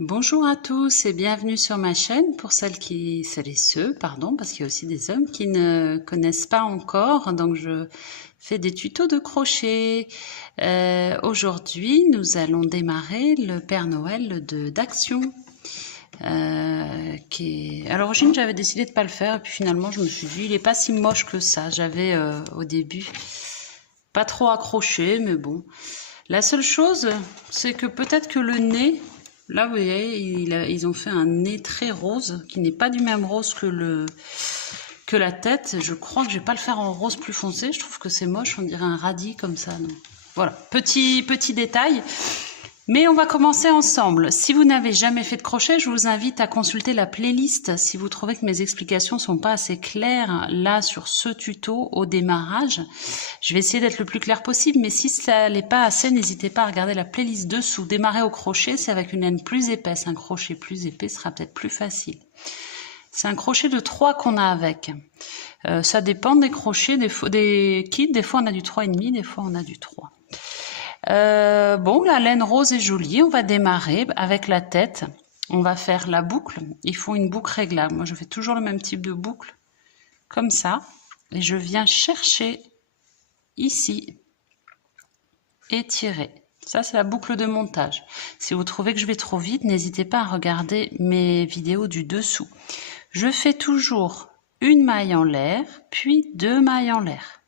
Bonjour à tous et bienvenue sur ma chaîne pour celles et ceux, pardon, parce qu'il y a aussi des hommes qui ne connaissent pas encore. Donc je fais des tutos de crochet. Aujourd'hui, nous allons démarrer le Père Noël d'Action. À l'origine, j'avais décidé de pas le faire et puis finalement, je me suis dit, il est pas si moche que ça. J'avais au début pas trop accroché, mais bon. La seule chose, c'est que peut-être que le nez, là vous voyez, ils ont fait un nez très rose, qui n'est pas du même rose que la tête. Je crois que je vais pas le faire en rose plus foncé, je trouve que c'est moche, on dirait un radis comme ça. Donc, voilà, petit détail. Mais on va commencer ensemble. Si vous n'avez jamais fait de crochet, je vous invite à consulter la playlist si vous trouvez que mes explications sont pas assez claires là sur ce tuto au démarrage. Je vais essayer d'être le plus clair possible, mais si ça n'est pas assez, n'hésitez pas à regarder la playlist dessous. Démarrer au crochet, c'est avec une laine plus épaisse. Un crochet plus épais sera peut-être plus facile. C'est un crochet de 3 qu'on a avec. Ça dépend des crochets, des kits. Des fois on a du 3,5, des fois on a du 3. Bon, la laine rose est jolie. On va démarrer avec la tête. On va faire la boucle. Il faut une boucle réglable. Moi, je fais toujours le même type de boucle, comme ça. Et je viens chercher ici et tirer. Ça, c'est la boucle de montage. Si vous trouvez que je vais trop vite, n'hésitez pas à regarder mes vidéos du dessous. Je fais toujours une maille en l'air, puis 2 mailles en l'air.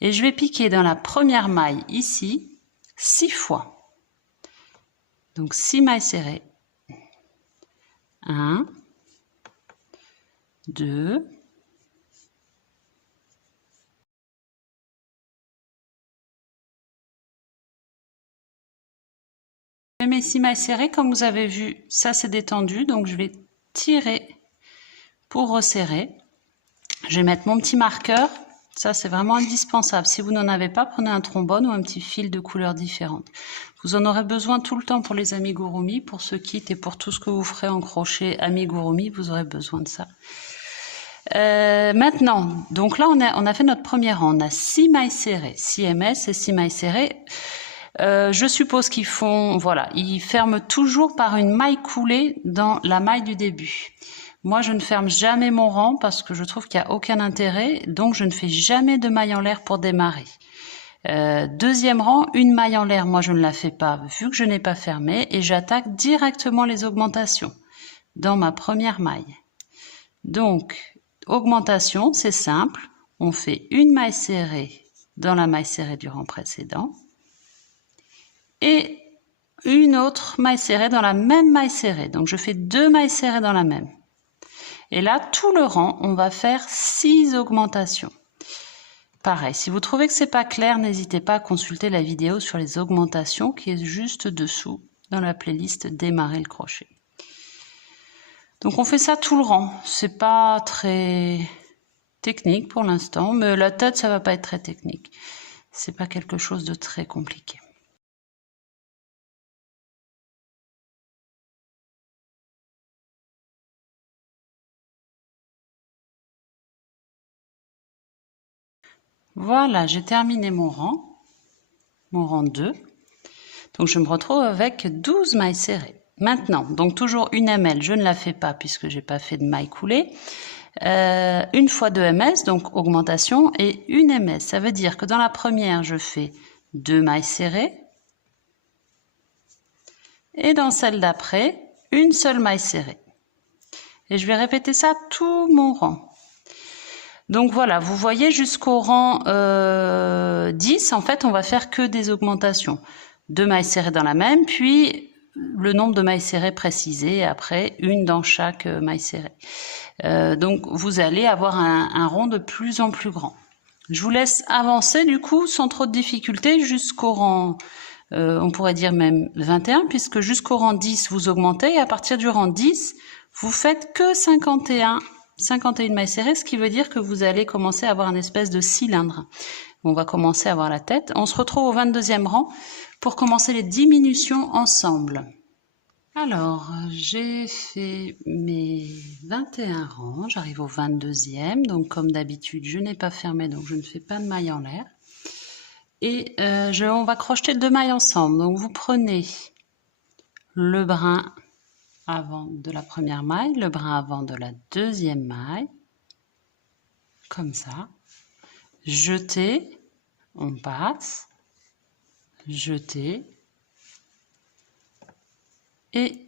Et je vais piquer dans la première maille ici 6 fois. Donc 6 mailles serrées. 1, 2, 3. Mes 6 mailles serrées, comme vous avez vu, ça c'est détendu, donc je vais tirer pour resserrer. Je vais mettre mon petit marqueur. Ça, c'est vraiment indispensable. Si vous n'en avez pas, prenez un trombone ou un petit fil de couleurs différentes. Vous en aurez besoin tout le temps pour les amigurumi, pour ce kit et pour tout ce que vous ferez en crochet amigurumi, vous aurez besoin de ça. Maintenant, donc là, on a fait notre premier rang. On a 6 mailles serrées, 6 ms et 6 mailles serrées. Je suppose qu'ils font, voilà, ils ferment toujours par une maille coulée dans la maille du début. Moi, je ne ferme jamais mon rang parce que je trouve qu'il n'y a aucun intérêt, donc je ne fais jamais de maille en l'air pour démarrer. Deuxième rang, une maille en l'air, moi je ne la fais pas vu que je n'ai pas fermé et j'attaque directement les augmentations dans ma première maille. Donc, augmentation, c'est simple, on fait une maille serrée dans la maille serrée du rang précédent et une autre maille serrée dans la même maille serrée. Donc, je fais 2 mailles serrées dans la même. Et là, tout le rang, on va faire 6 augmentations. Pareil, si vous trouvez que c'est pas clair, n'hésitez pas à consulter la vidéo sur les augmentations qui est juste dessous dans la playlist Démarrer le crochet. Donc on fait ça tout le rang. C'est pas très technique pour l'instant, mais la tête, ça va pas être très technique. C'est pas quelque chose de très compliqué. Voilà, j'ai terminé mon rang 2. Donc je me retrouve avec 12 mailles serrées. Maintenant, donc toujours une ml, je ne la fais pas puisque j'ai pas fait de maille coulée. Une fois 2 ms, donc augmentation, et une ms. Ça veut dire que dans la première, je fais 2 mailles serrées. Et dans celle d'après, une seule maille serrée. Et je vais répéter ça tout mon rang. Donc voilà, vous voyez jusqu'au rang 10, en fait, on va faire que des augmentations. 2 mailles serrées dans la même, puis le nombre de mailles serrées précisé, après une dans chaque maille serrée. Donc vous allez avoir un rond de plus en plus grand. Je vous laisse avancer du coup sans trop de difficulté jusqu'au rang, on pourrait dire même 21, puisque jusqu'au rang 10 vous augmentez et à partir du rang 10, vous faites que 51 mailles serrées, ce qui veut dire que vous allez commencer à avoir une espèce de cylindre. On va commencer à avoir la tête. On se retrouve au 22e rang pour commencer les diminutions ensemble. Alors, j'ai fait mes 21 rangs, j'arrive au 22e, donc comme d'habitude, je n'ai pas fermé, donc je ne fais pas de maille en l'air. Et on va crocheter 2 mailles ensemble, donc vous prenez le brin avant de la première maille, le brin avant de la deuxième maille, comme ça, jeter, on passe, jeter, et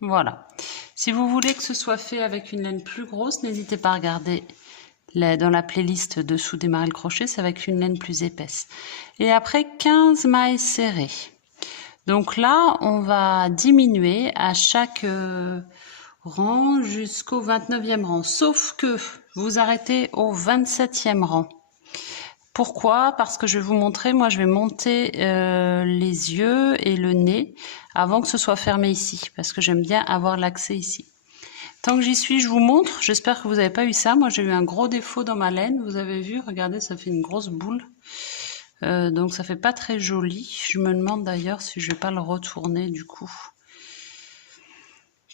voilà. Si vous voulez que ce soit fait avec une laine plus grosse, n'hésitez pas à regarder dans la playlist dessous démarrer le crochet, c'est avec une laine plus épaisse. Et après 15 mailles serrées. Donc là, on va diminuer à chaque rang jusqu'au 29e rang. Sauf que vous arrêtez au 27e rang. Pourquoi? Parce que je vais vous montrer, moi je vais monter les yeux et le nez avant que ce soit fermé ici. Parce que j'aime bien avoir l'accès ici. Tant que j'y suis, je vous montre. J'espère que vous n'avez pas eu ça. Moi j'ai eu un gros défaut dans ma laine. Vous avez vu, regardez, ça fait une grosse boule. Donc ça fait pas très joli. Je me demande d'ailleurs si je vais pas le retourner du coup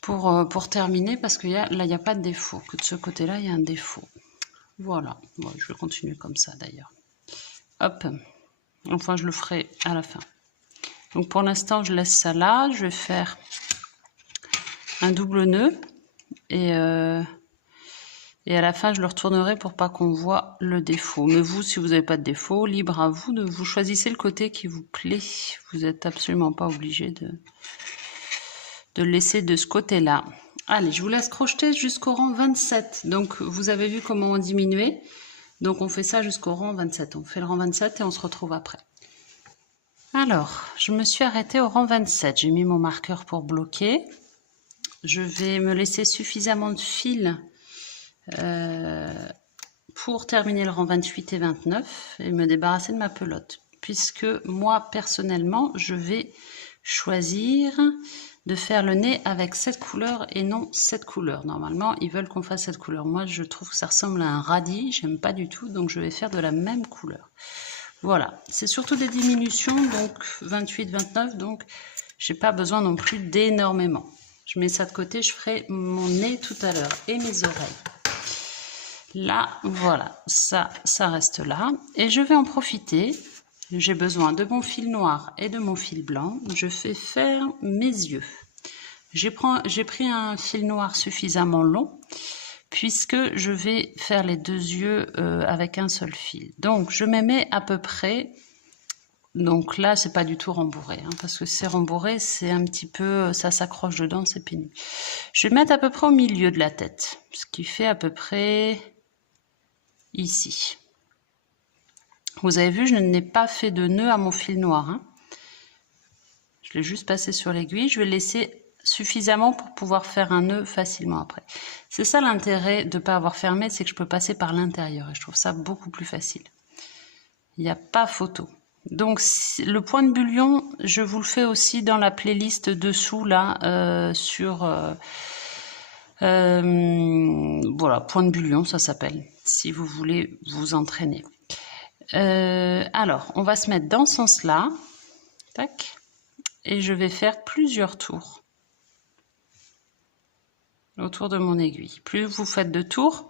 pour terminer, parce que là il n'y a pas de défaut, que de ce côté là il y a un défaut. Voilà, bon, je vais continuer comme ça d'ailleurs. Hop, enfin je le ferai à la fin. Donc pour l'instant je laisse ça là. Je vais faire un double nœud et à la fin, je le retournerai pour pas qu'on voit le défaut. Mais vous, si vous n'avez pas de défaut, libre à vous, vous choisissez le côté qui vous plaît. Vous n'êtes absolument pas obligé de le laisser de ce côté-là. Allez, je vous laisse crocheter jusqu'au rang 27. Donc, vous avez vu comment on diminuait. Donc, on fait ça jusqu'au rang 27. On fait le rang 27 et on se retrouve après. Alors, je me suis arrêtée au rang 27. J'ai mis mon marqueur pour bloquer. Je vais me laisser suffisamment de fil pour terminer le rang 28 et 29 et me débarrasser de ma pelote, puisque moi personnellement je vais choisir de faire le nez avec cette couleur et non cette couleur. Normalement ils veulent qu'on fasse cette couleur, moi je trouve que ça ressemble à un radis, j'aime pas du tout, donc je vais faire de la même couleur. Voilà, c'est surtout des diminutions, donc 28 29, donc j'ai pas besoin non plus d'énormément. Je mets ça de côté, je ferai mon nez tout à l'heure et mes oreilles. Là, voilà, ça reste là. Et je vais en profiter. J'ai besoin de mon fil noir et de mon fil blanc. Je fais faire mes yeux. J'ai pris un fil noir suffisamment long, puisque je vais faire les deux yeux avec un seul fil. Donc, je me mets à peu près... Donc là, c'est pas du tout rembourré, hein, parce que c'est rembourré, c'est un petit peu... Ça s'accroche dedans, c'est pénible. Je vais mettre à peu près au milieu de la tête, ce qui fait à peu près... ici. Vous avez vu, je n'ai pas fait de nœud à mon fil noir. Hein. Je l'ai juste passé sur l'aiguille. Je vais laisser suffisamment pour pouvoir faire un nœud facilement après. C'est ça l'intérêt de ne pas avoir fermé, c'est que je peux passer par l'intérieur. Et je trouve ça beaucoup plus facile. Il n'y a pas photo. Donc le point de bullion, je vous le fais aussi dans la playlist dessous, là, sur... voilà, point de bullion, ça s'appelle, si vous voulez vous entraîner. Alors, on va se mettre dans ce sens-là. Tac. Et je vais faire plusieurs tours autour de mon aiguille. Plus vous faites de tours,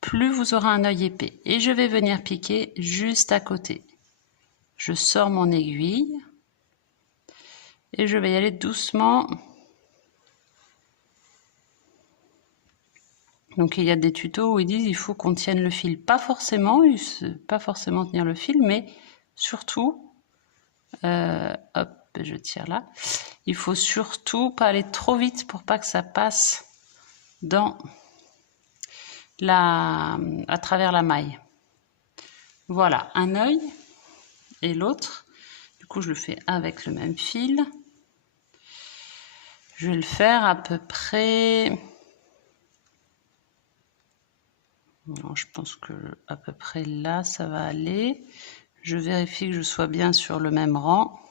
plus vous aurez un œil épais. Et je vais venir piquer juste à côté. Je sors mon aiguille et je vais y aller doucement. Donc il y a des tutos où ils disent il faut qu'on tienne le fil. Pas forcément tenir le fil, mais surtout, hop, je tire là. Il faut surtout pas aller trop vite pour pas que ça passe à travers la maille. Voilà, un œil et l'autre. Du coup, je le fais avec le même fil. Je vais le faire à peu près... Non, je pense que à peu près là, ça va aller. Je vérifie que je sois bien sur le même rang.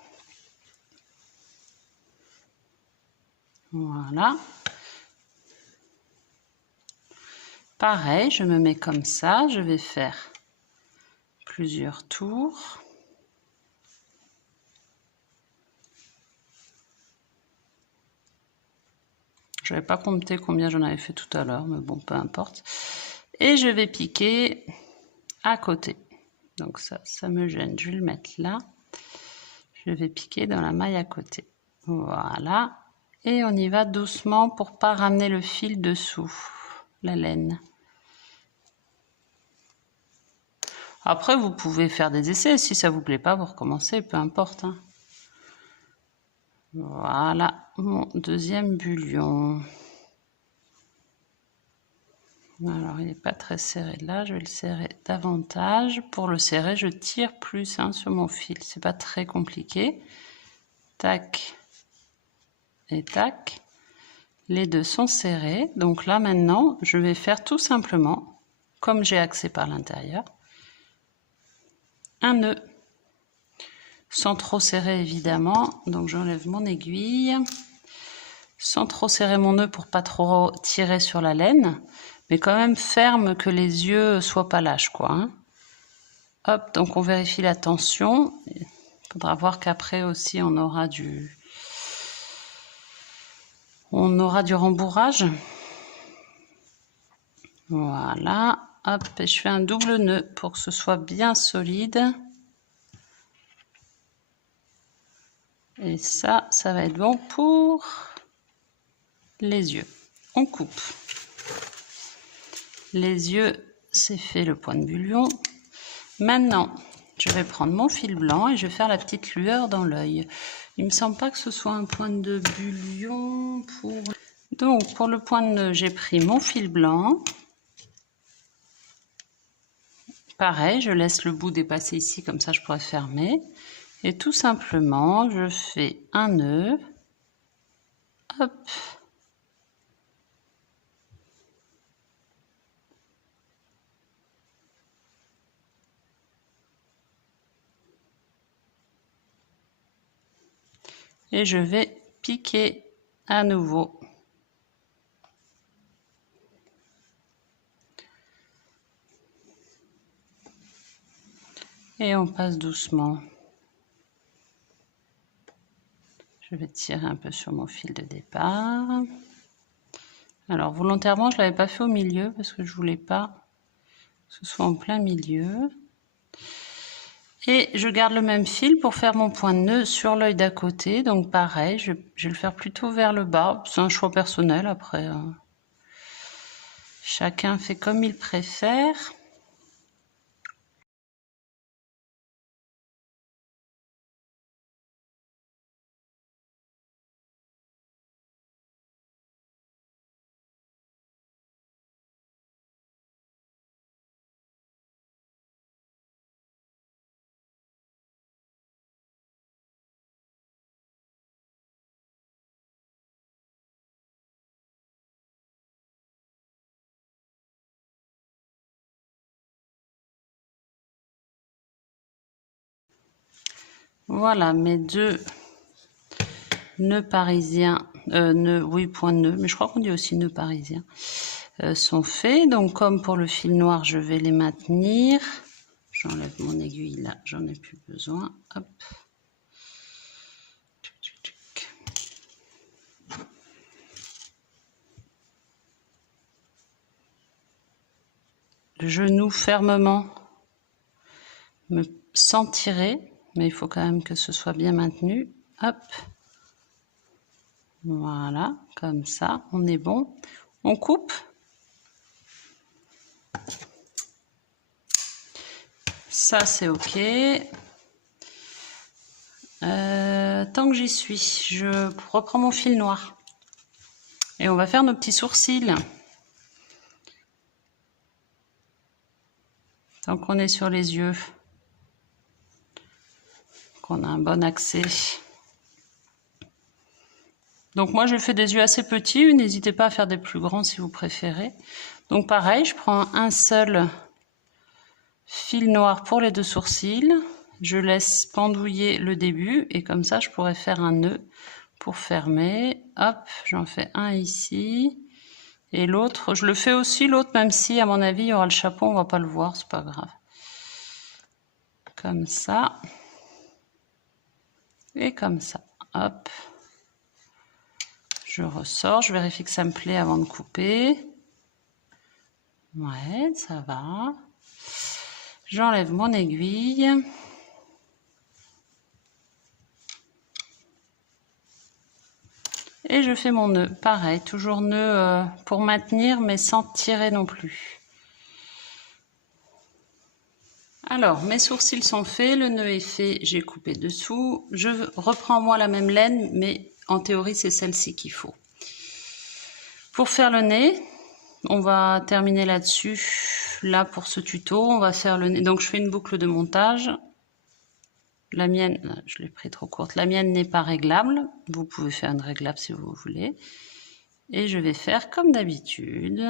Voilà. Pareil, je me mets comme ça. Je vais faire plusieurs tours. Je n'avais pas compté combien j'en avais fait tout à l'heure, mais bon, peu importe. Et je vais piquer à côté. Donc ça me gêne. Je vais le mettre là. Je vais piquer dans la maille à côté. Voilà. Et on y va doucement pour pas ramener le fil dessous, la laine. Après, vous pouvez faire des essais. Si ça vous plaît pas, vous recommencez, peu importe. Hein. Voilà, mon deuxième bullion. Alors, il n'est pas très serré là. Je vais le serrer davantage. Pour le serrer, je tire plus hein, sur mon fil. C'est pas très compliqué. Tac et tac. Les deux sont serrés. Donc là, maintenant, je vais faire tout simplement, comme j'ai axé par l'intérieur, un nœud. Sans trop serrer, évidemment. Donc, j'enlève mon aiguille. Sans trop serrer mon nœud pour pas trop tirer sur la laine. Mais quand même ferme, que les yeux soient pas lâches, quoi. Hein. Hop, donc on vérifie la tension. Il faudra voir qu'après aussi, on aura du rembourrage. Voilà, hop, et je fais un double nœud pour que ce soit bien solide. Et ça va être bon pour les yeux. On coupe. Les yeux, c'est fait le point de bullion. Maintenant, je vais prendre mon fil blanc et je vais faire la petite lueur dans l'œil. Il me semble pas que ce soit un point de bullion pour... Donc, pour le point de nœud, j'ai pris mon fil blanc. Pareil, je laisse le bout dépasser ici, comme ça je pourrais fermer. Et tout simplement, je fais un nœud. Hop. Et je vais piquer à nouveau. Et on passe doucement. Je vais tirer un peu sur mon fil de départ. Alors volontairement, je ne l'avais pas fait au milieu parce que je voulais pas que ce soit en plein milieu. Et je garde le même fil pour faire mon point de nœud sur l'œil d'à côté. Donc pareil, je vais le faire plutôt vers le bas. C'est un choix personnel après. Chacun fait comme il préfère. Voilà mes deux nœuds parisiens, point de nœud, mais je crois qu'on dit aussi nœud parisien, sont faits. Donc comme pour le fil noir, je vais les maintenir. J'enlève mon aiguille là, j'en ai plus besoin. Hop. Le genou fermement, sans tirer, mais il faut quand même que ce soit bien maintenu. Hop. Voilà, comme ça, on est bon. On coupe. Ça, c'est OK. Tant que j'y suis, je reprends mon fil noir. Et on va faire nos petits sourcils. Tant qu'on est sur les yeux, qu'on a un bon accès. Donc moi, je fais des yeux assez petits. N'hésitez pas à faire des plus grands si vous préférez. Donc pareil, je prends un seul fil noir pour les deux sourcils. Je laisse pendouiller le début et comme ça, je pourrais faire un nœud pour fermer. Hop, j'en fais un ici. Et l'autre, je le fais aussi l'autre, même si à mon avis, il y aura le chapeau, on va pas le voir, c'est pas grave. Comme ça. Et comme ça. Hop. Je ressors, je vérifie que ça me plaît avant de couper. Ouais, ça va. J'enlève mon aiguille. Et je fais mon nœud, pareil, toujours nœud pour maintenir mais sans tirer non plus. Alors, mes sourcils sont faits, le nœud est fait, j'ai coupé dessous. Je reprends moi la même laine, mais en théorie c'est celle-ci qu'il faut. Pour faire le nez, on va terminer là-dessus. Là pour ce tuto, on va faire le nez. Donc je fais une boucle de montage. La mienne, je l'ai pris trop courte, la mienne n'est pas réglable. Vous pouvez faire une réglable si vous voulez. Et je vais faire comme d'habitude.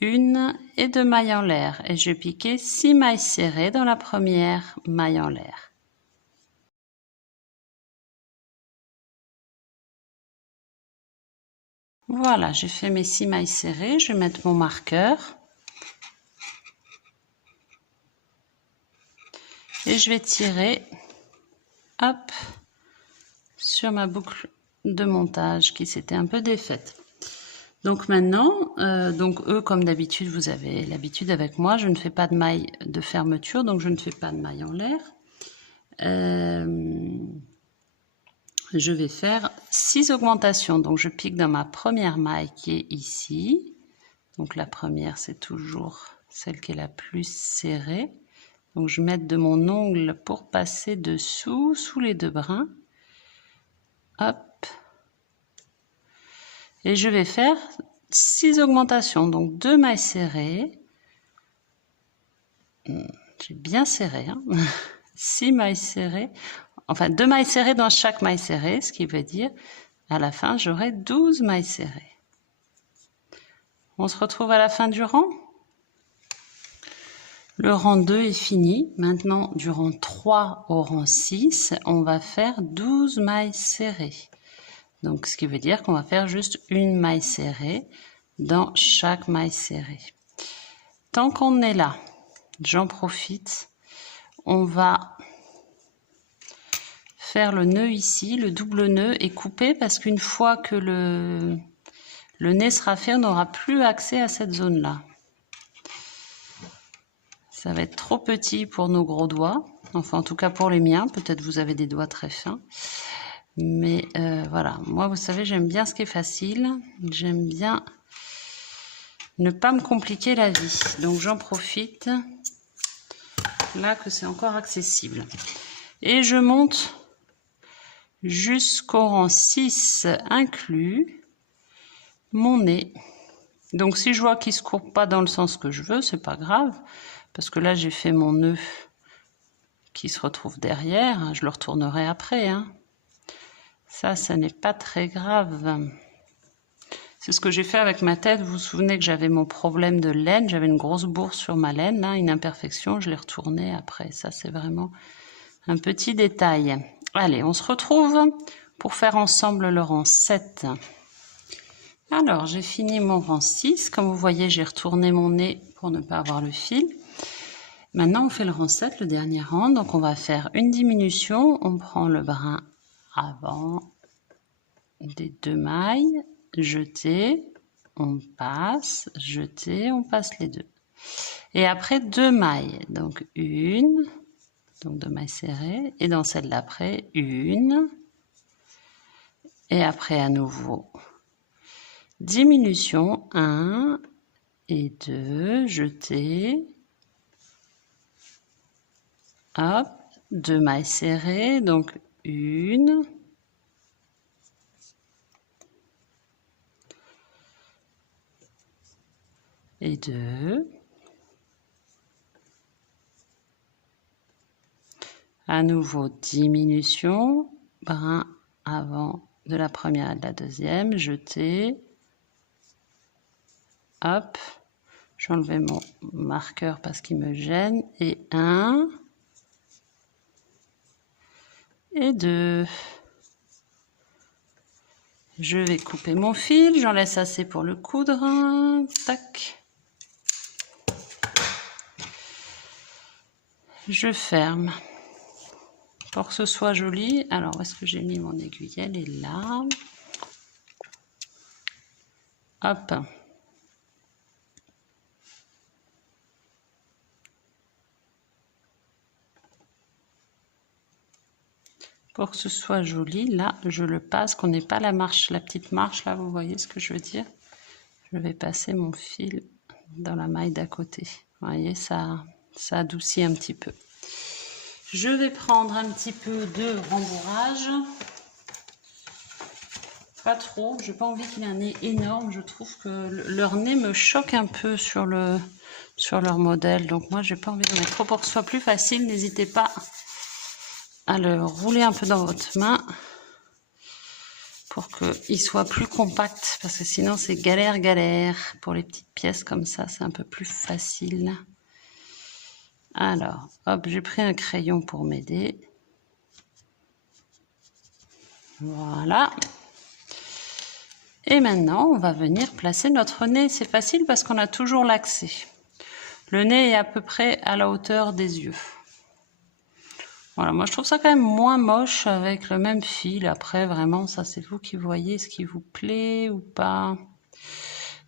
Une et 2 mailles en l'air. Et je vais piquer 6 mailles serrées dans la première maille en l'air. Voilà, j'ai fait mes 6 mailles serrées. Je vais mettre mon marqueur. Et je vais tirer, hop, sur ma boucle de montage qui s'était un peu défaite. Donc maintenant, comme d'habitude, vous avez l'habitude avec moi, je ne fais pas de maille de fermeture, donc je ne fais pas de maille en l'air. Je vais faire 6 augmentations. Donc je pique dans ma première maille qui est ici. Donc la première, c'est toujours celle qui est la plus serrée. Donc je vais mettre de mon ongle pour passer dessous, sous les 2 brins. Hop. Et je vais faire 6 augmentations, donc 2 mailles serrées. J'ai bien serré, hein. 6 mailles serrées. Enfin, 2 mailles serrées dans chaque maille serrée, ce qui veut dire, à la fin, j'aurai 12 mailles serrées. On se retrouve à la fin du rang. Le rang 2 est fini. Maintenant, du rang 3 au rang 6, on va faire 12 mailles serrées. Donc, ce qui veut dire qu'on va faire juste une maille serrée dans chaque maille serrée. Tant qu'on est là, j'en profite. On va faire le nœud ici, le double nœud est coupé parce qu'une fois que le nez sera fait, on n'aura plus accès à cette zone-là. Ça va être trop petit pour nos gros doigts, enfin en tout cas pour les miens, peut-être vous avez des doigts très fins. Mais voilà, moi vous savez, j'aime bien ce qui est facile, j'aime bien ne pas me compliquer la vie. Donc j'en profite, là que c'est encore accessible. Et je monte jusqu'au rang 6 inclus mon nez. Donc si je vois qu'il ne se courbe pas dans le sens que je veux, c'est pas grave, parce que là j'ai fait mon nœud qui se retrouve derrière, je le retournerai après, hein. Ça n'est pas très grave. C'est ce que j'ai fait avec ma tête. Vous vous souvenez que j'avais mon problème de laine, j'avais une grosse bourse sur ma laine, là, une imperfection, je l'ai retournée après. Ça c'est vraiment un petit détail. Allez, on se retrouve pour faire ensemble le rang 7. Alors, j'ai fini mon rang 6. Comme vous voyez, j'ai retourné mon nez pour ne pas avoir le fil. Maintenant, on fait le rang 7, le dernier rang. Donc, on va faire une diminution. On prend le brin avant des 2 mailles, jeter, on passe, jeter, on passe les 2. Et après, 2 mailles. Donc, une, donc 2 mailles serrées. Et dans celle d'après, une. Et après, à nouveau, diminution, 1 et 2, jeter, hop, 2 mailles serrées, donc une, et 2, à nouveau diminution, brin avant de la première et de la deuxième, jeter, hop, j'ai enlevé mon marqueur parce qu'il me gêne, et 1 et 2. Je vais couper mon fil, j'en laisse assez pour le coudre, tac. Je ferme pour que ce soit joli. Alors, où est-ce que j'ai mis mon aiguille? Elle est là. Hop. pour que ce soit joli. Là, je le passe, qu'on n'ait pas la marche, la petite marche là, vous voyez ce que je veux dire? Je vais passer mon fil dans la maille d'à côté. Vous voyez, ça adoucit un petit peu. Je vais prendre un petit peu de rembourrage. Pas trop, j'ai pas envie qu'il ait un nez énorme. Je trouve que leur nez me choque un peu sur leur modèle. Donc moi, j'ai pas envie de mettre trop. Pour que ce soit plus facile, n'hésitez pas à le rouler un peu dans votre main pour qu'il soit plus compact, parce que sinon c'est galère. Pour les petites pièces comme ça, c'est un peu plus facile. Alors, hop, j'ai pris un crayon pour m'aider. Voilà. Et maintenant, on va venir placer notre nez. C'est facile parce qu'on a toujours l'accès. Le nez est à peu près à la hauteur des yeux. Voilà, moi je trouve ça quand même moins moche avec le même fil. Après, vraiment, ça c'est vous qui voyez ce qui vous plaît ou pas.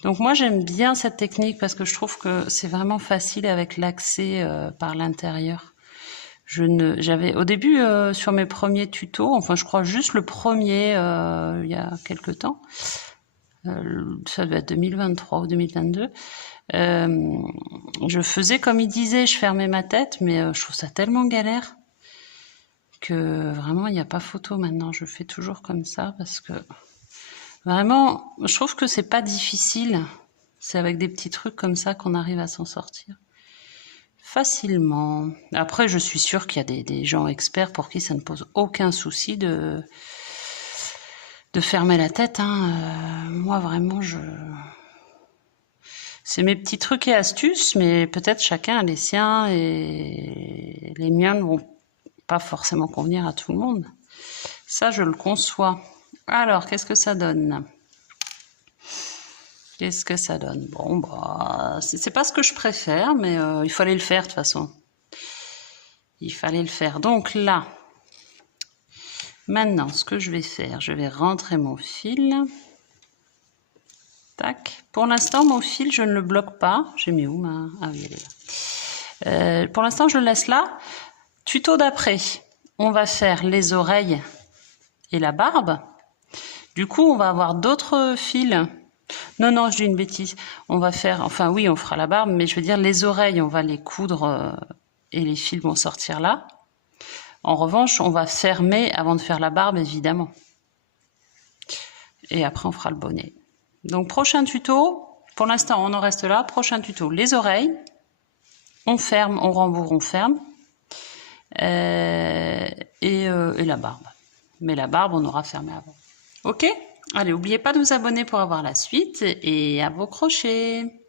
Donc moi j'aime bien cette technique parce que je trouve que c'est vraiment facile avec l'accès par l'intérieur. J'avais au début sur mes premiers tutos, enfin je crois juste le premier il y a quelques temps, ça doit être 2023 ou 2022, je faisais comme il disait, je fermais ma tête, mais je trouve ça tellement galère que vraiment il n'y a pas photo maintenant. Je fais toujours comme ça parce que vraiment, je trouve que c'est pas difficile. C'est avec des petits trucs comme ça qu'on arrive à s'en sortir facilement. Après, je suis sûre qu'il y a des gens experts pour qui ça ne pose aucun souci de fermer la tête. Moi, vraiment, c'est mes petits trucs et astuces, mais peut-être chacun a les siens et les miens ne vont pas forcément convenir à tout le monde. Ça, je le conçois. Alors, qu'est-ce que ça donne? Qu'est-ce que ça donne? Bon, bah, c'est pas ce que je préfère, mais il fallait le faire de toute façon. Il fallait le faire. Donc là, maintenant, ce que je vais faire, je vais rentrer mon fil. Tac. Pour l'instant, mon fil, je ne le bloque pas. J'ai mis où ma... Ah oui, elle est là. Pour l'instant, je le laisse là. Tuto d'après, on va faire les oreilles et la barbe. Du coup, on va avoir d'autres fils. Non, je dis une bêtise. On va faire, enfin oui, on fera la barbe, mais je veux dire les oreilles, on va les coudre et les fils vont sortir là. En revanche, on va fermer avant de faire la barbe, évidemment. Et après, on fera le bonnet. Donc, prochain tuto. Pour l'instant, on en reste là. Prochain tuto, les oreilles. On ferme, on rembourre, on ferme. Et la barbe. Mais la barbe, on aura fermé avant. Ok ? Allez, n'oubliez pas de vous abonner pour avoir la suite et à vos crochets.